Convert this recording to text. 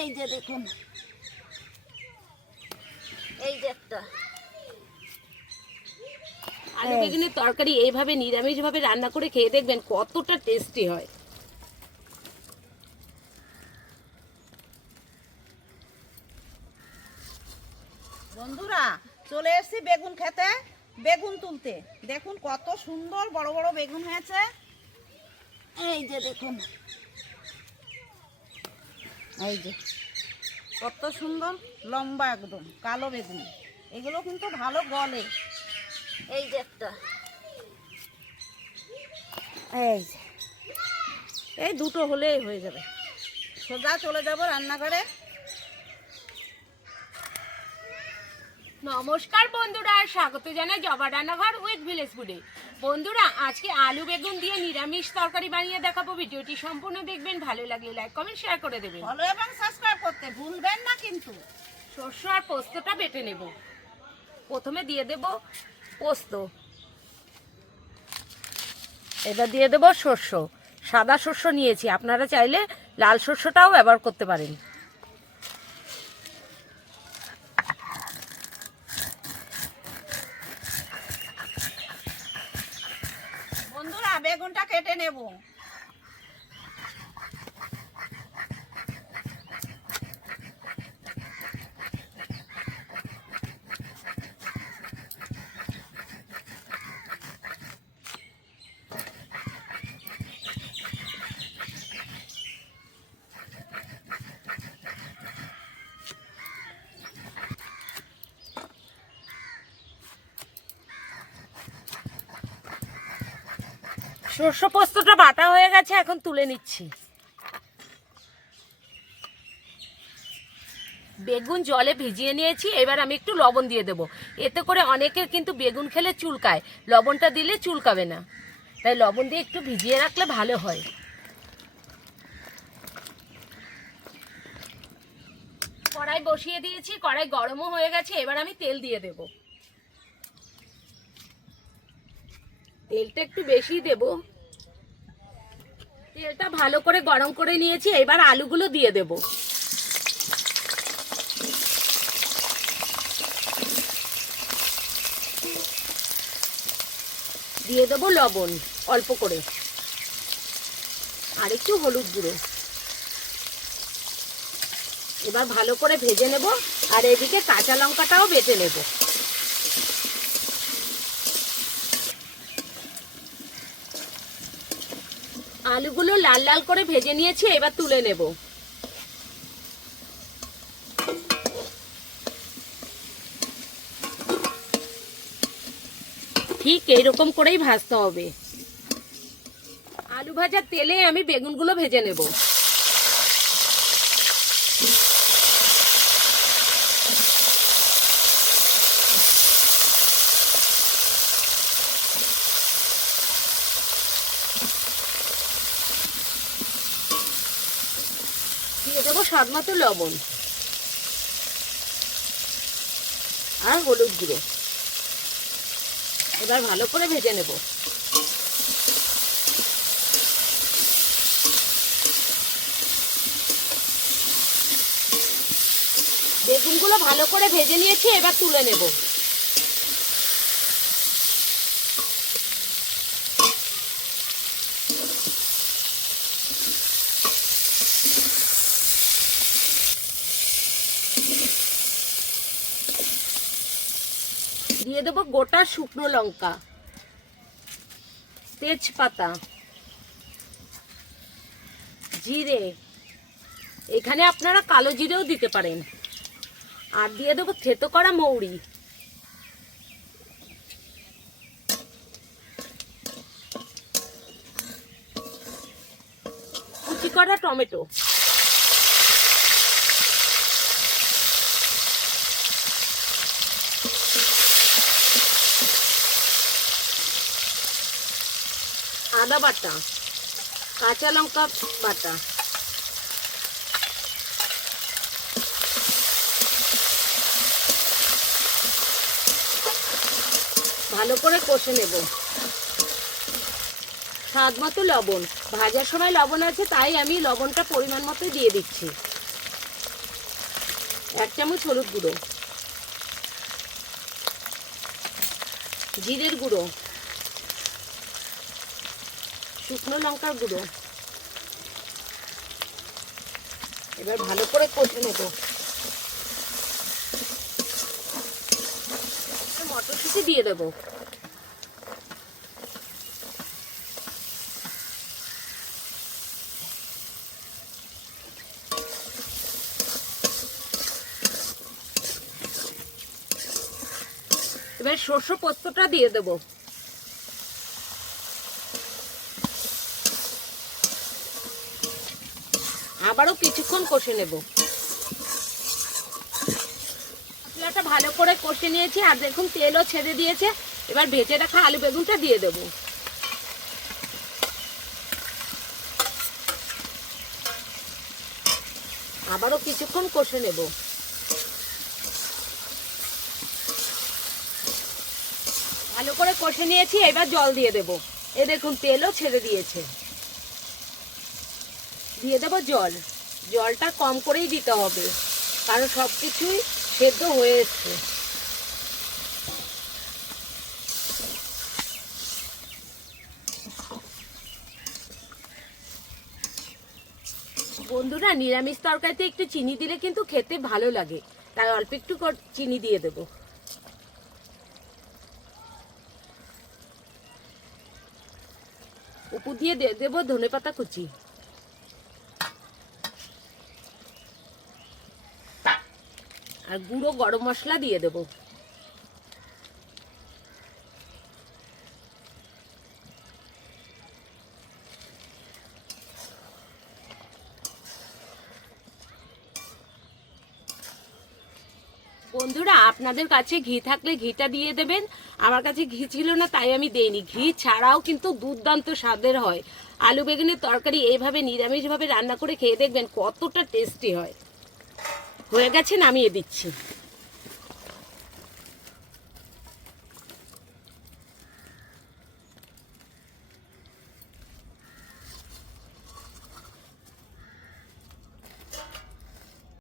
এই যে দেখুন, এই যে একটা আলু বেগুনের তরকারি এইভাবে নিরামিষভাবে রান্না করে খেয়ে দেখবেন কতটা টেস্টি হয়। বন্ধুরা চলে এসেছি বেগুন খেতে, বেগুন তুলতে। দেখুন কত সুন্দর বড় বড় বেগুন হয়েছে। এই যে দেখুন, এই যে কত সুন্দর লম্বা একদম কালো বেগুন। এগুলো কিন্তু ভালো গলে। এই যে একটা, এই যে এই দুটো হলেই হয়ে যাবে। সোজা চলে যাব রান্নাঘরে। নমস্কার বন্ধুরা, স্বাগত জানাই জবা রান্নাঘর উইথ ভিলেজ ফুডে। বন্ধুরা আজকে আলু বেগুন দিয়ে নিরামিষ তরকারি বানিয়ে দেখাবো। ভিডিওটি সম্পূর্ণ দেখবেন, ভালো লাগলে লাইক কমেন্ট শেয়ার করে দেবেন। ফলো এবং সাবস্ক্রাইব করতে ভুলবেন না কিন্তু। শস্য আর পোস্তটা বেটে নেব। প্রথমে দিয়ে দেব পোস্ত, এবার দিয়ে দেব শস্য। সাদা শস্য নিয়েছি, আপনারা চাইলে লাল শস্যটাও ব্যবহার করতে পারেন। বন্ধুরা বেগুনটা কেটে নেব। শস্য পোস্তটা বাটা হয়ে গেছে, এখন তুলে নিচ্ছি। বেগুন জলে ভিজিয়ে নিয়েছি, এবার আমি একটু লবণ দিয়ে দেব। এতে করে অনেকের কিন্তু বেগুন খেলে চুলকায়, লবণটা দিলে চুলকাবে না, তাই লবণ দিয়ে একটু ভিজিয়ে রাখলে ভালো হয়। কড়াই বসিয়ে দিয়েছি, কড়াই গরমও হয়ে গেছে, এবার আমি তেল দিয়ে দেব। তেলটা একটু বেশি দেব। তেলটা ভালো করে গরম করে নিয়েছি, এবার আলুগুলো দিয়ে দেব। দিয়ে দেবো লবণ অল্প করে, আর একটু হলুদ গুঁড়ো। এবার ভালো করে ভেজে নেব, আর এদিকে কাঁচা লঙ্কাটাও বেটে নেব। আলুগুলো লাল লাল করে ভেজে নিয়েছি, এবার তুলে নেব। ঠিক এইরকম করেই ভাজতে হবে। আলু ভাজার তেলে আমি বেগুনগুলো ভেজে নেব। দিয়ে দেবো স্বাদ মতো লবণ আর হলুদ গুঁড়ো। এবার ভালো করে ভেজে নেব। বেগুনগুলো ভালো করে ভেজে নিয়েছি, এবার তুলে নেব। দিয়ে দেবো গোটা শুকনো লঙ্কা, তেজপাতা, জিরে, এখানে আপনারা কালো জিরেও দিতে পারেন, আর দিয়ে দেবো থেতো করা মৌরি, কুচি করা টমেটো, আদা বাটা, কাঁচা লঙ্কা বাটা, ভালো করে কষে নেব। স্বাদ মতো লবণ, ভাজার সময় লবণ আছে তাই আমি লবণটা পরিমাণ মতো দিয়ে দিচ্ছি। 1 চামচ হলুদ গুঁড়ো, জিরের গুঁড়ো, শুকনো লঙ্কার গুঁড়ো। এবার ভালো করে কষে নেব। মটরশুঁটি দিয়ে দেবো। এবার সরষে পোস্তটা দিয়ে দেবো। আবারও কিছুক্ষণ কষে নেব। মশলাটা ভালো করে কষে নিয়েছি, আর দেখুন তেলও ছেড়ে দিয়েছে। এবার ভেজে রাখা আলু বেগুনটা দিয়ে দেব। আবারও কিছুক্ষণ কষে নেব। ভালো করে কষে নিয়েছি, এবার জল দিয়ে দেব। এই দেখুন তেলও ছেড়ে দিয়েছে। দিয়ে দেবো জল। জলটা কম করেই দিতে হবে, কারণ সব কিছুই সেদ্ধ হয়ে এসছে। বন্ধুরা, নিরামিষ তরকারিতে একটু চিনি দিলে কিন্তু খেতে ভালো লাগে, তাই অল্প একটু চিনি দিয়ে দেব। উপর দিয়ে দিয়ে দেবো ধনেপাতা কুচি। আর গুঁড়ো গরম মশলা দিয়ে দেব। বন্ধুরা, আপনাদের কাছে ঘি থাকলে ঘিটা দিয়ে দেবেন। আমার কাছে ঘি ছিল না, তাই আমি দেইনি। ঘি ছাড়াও কিন্তু দুর্দান্ত স্বাদের হয়। আলু বেগুনের তরকারি এইভাবে নিরামিষভাবে রান্না করে খেয়ে দেখবেন কতটা টেস্টি হয়। হয়ে গেছে, নামিয়ে দিচ্ছি।